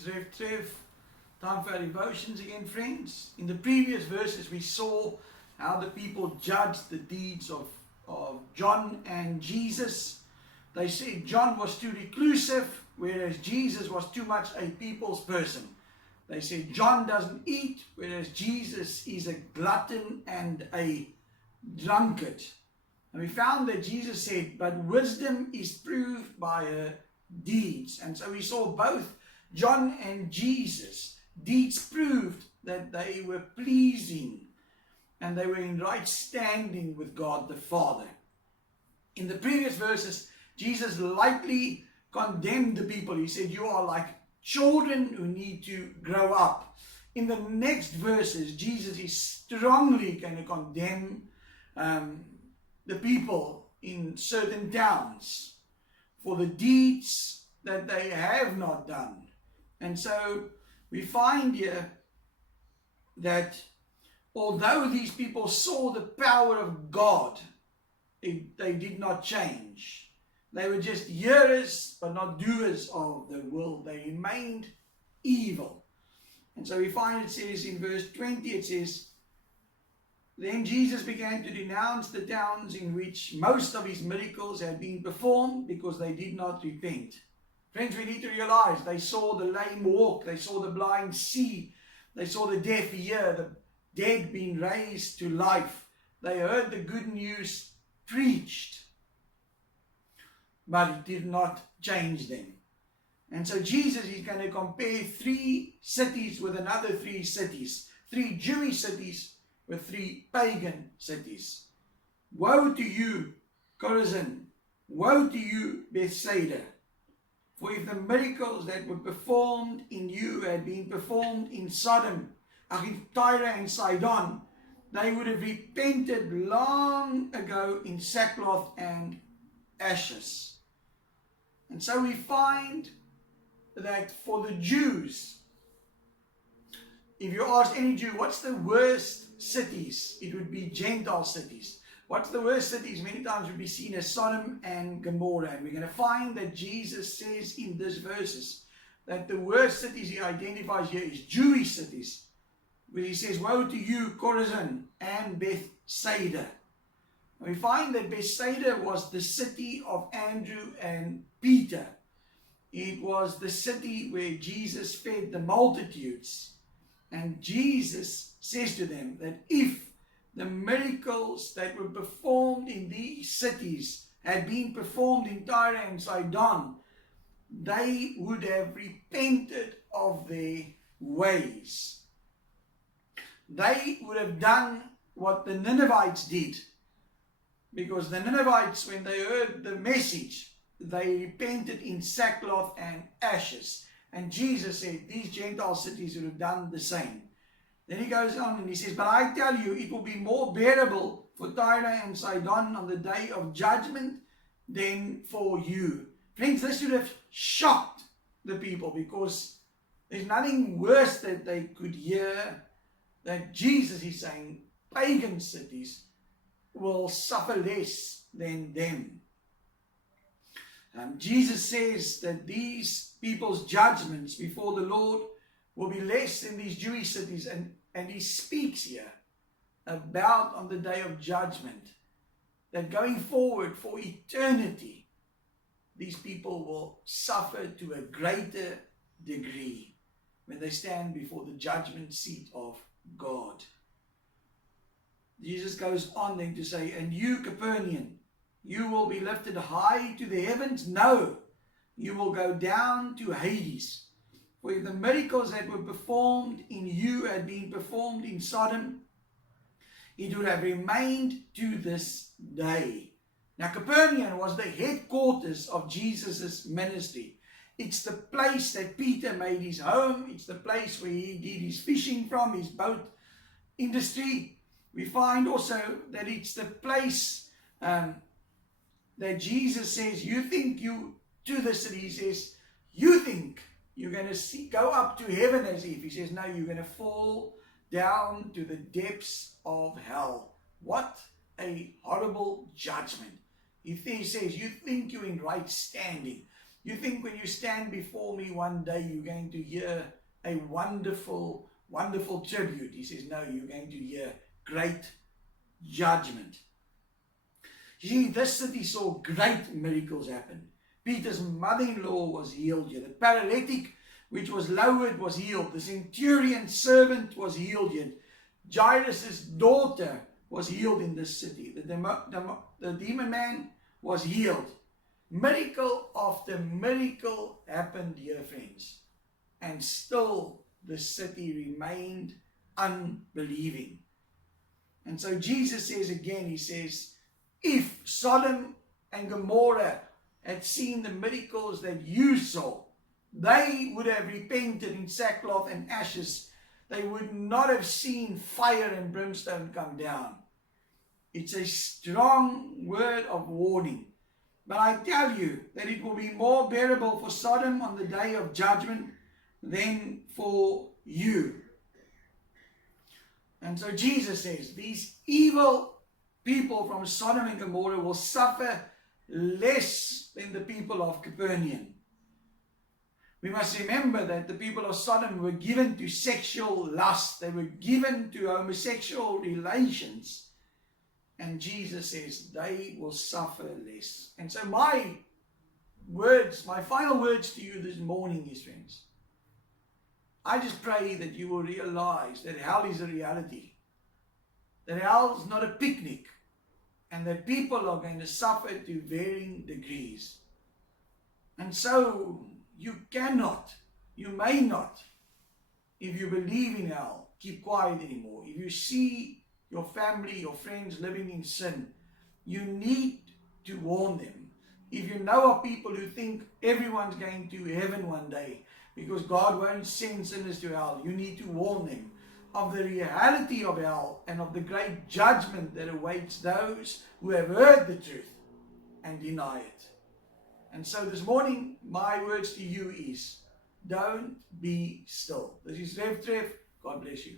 This is Rev Trev. Time for our devotions again, friends. In the previous verses, we saw how the people judged the deeds of John and Jesus. They said John was too reclusive, whereas Jesus was too much a people's person. They said John doesn't eat, whereas Jesus is a glutton and a drunkard. And we found that Jesus said, but wisdom is proved by her deeds. And so we saw both John and Jesus. Deeds proved that they were pleasing and they were in right standing with God the Father. In the previous verses, Jesus lightly condemned the people. He said, you are like children who need to grow up. In the next verses, Jesus is strongly going to condemn the people in certain towns for the deeds that they have not done. And so we find here that although these people saw the power of God, they did not change. They were just hearers but not doers of the will. They remained evil. And so we find it says in verse 20, it says, then Jesus began to denounce the towns in which most of his miracles had been performed because they did not repent. Friends, we need to realize they saw the lame walk, they saw the blind see, they saw the deaf hear, the dead being raised to life. They heard the good news preached, but it did not change them. And so Jesus is going to compare 3 cities with another 3 cities, 3 Jewish cities with 3 pagan cities. Woe to you, Chorazin! Woe to you, Bethsaida! For if the miracles that were performed in you had been performed in Sodom, in Tyre and Sidon, they would have repented long ago in sackcloth and ashes. And so we find that for the Jews, if you ask any Jew, what's the worst cities? It would be Gentile cities. What's the worst cities? Many times would be seen as Sodom and Gomorrah. And we're going to find that Jesus says in these verses that the worst cities he identifies here is Jewish cities. Where he says, woe to you, Chorazin and Bethsaida. And we find that Bethsaida was the city of Andrew and Peter. It was the city where Jesus fed the multitudes. And Jesus says to them that if the miracles that were performed in these cities had been performed in Tyre and Sidon, they would have repented of their ways. They would have done what the Ninevites did. Because the Ninevites, when they heard the message, they repented in sackcloth and ashes. And Jesus said these Gentile cities would have done the same. Then he goes on and he says, but I tell you, it will be more bearable for Tyre and Sidon on the day of judgment than for you. Friends, this should have shocked the people because there's nothing worse that they could hear that Jesus is saying pagan cities will suffer less than them. Jesus says that these people's judgments before the Lord will be less than these Jewish cities. And he speaks here about on the day of judgment that going forward for eternity, these people will suffer to a greater degree when they stand before the judgment seat of God. Jesus goes on then to say, and you, Capernaum, you will be lifted high to the heavens? No, you will go down to Hades. For if the miracles that were performed in you had been performed in Sodom, it would have remained to this day. Now, Capernaum was the headquarters of Jesus' ministry. It's the place that Peter made his home. It's the place where he did his fishing from, his boat industry. We find also that it's the place that Jesus says, you think you, to the city, he says, you think you're going to go up to heaven as if. He says, no, you're going to fall down to the depths of hell. What a horrible judgment. He says, you think you're in right standing. You think when you stand before me one day, you're going to hear a wonderful, wonderful tribute. He says, no, you're going to hear great judgment. You see, this city saw great miracles happen. Peter's mother-in-law was healed here. The paralytic, which was lowered, was healed. The centurion's servant was healed here. Jairus' daughter was healed in this city. The demon man was healed. Miracle after miracle happened here, friends. And still the city remained unbelieving. And so Jesus says again, he says, if Sodom and Gomorrah had seen the miracles that you saw, they would have repented in sackcloth and ashes. They would not have seen fire and brimstone come down. It's a strong word of warning. But I tell you that it will be more bearable for Sodom on the day of judgment than for you. And so Jesus says, these evil people from Sodom and Gomorrah will suffer less than the people of Capernaum. We must remember that the people of Sodom were given to sexual lust. They were given to homosexual relations. And Jesus says they will suffer less. And so my final words to you this morning is, friends, I just pray that you will realize that hell is a reality. That hell is not a picnic. And that people are going to suffer to varying degrees. And so you cannot, you may not, if you believe in hell, keep quiet anymore. If you see your family, your friends living in sin, you need to warn them. If you know of people who think everyone's going to heaven one day because God won't send sinners to hell, you need to warn them of the reality of hell and of the great judgment that awaits those who have heard the truth and deny it. And so this morning, my words to you is, don't be still. This is Rev Trev. God bless you.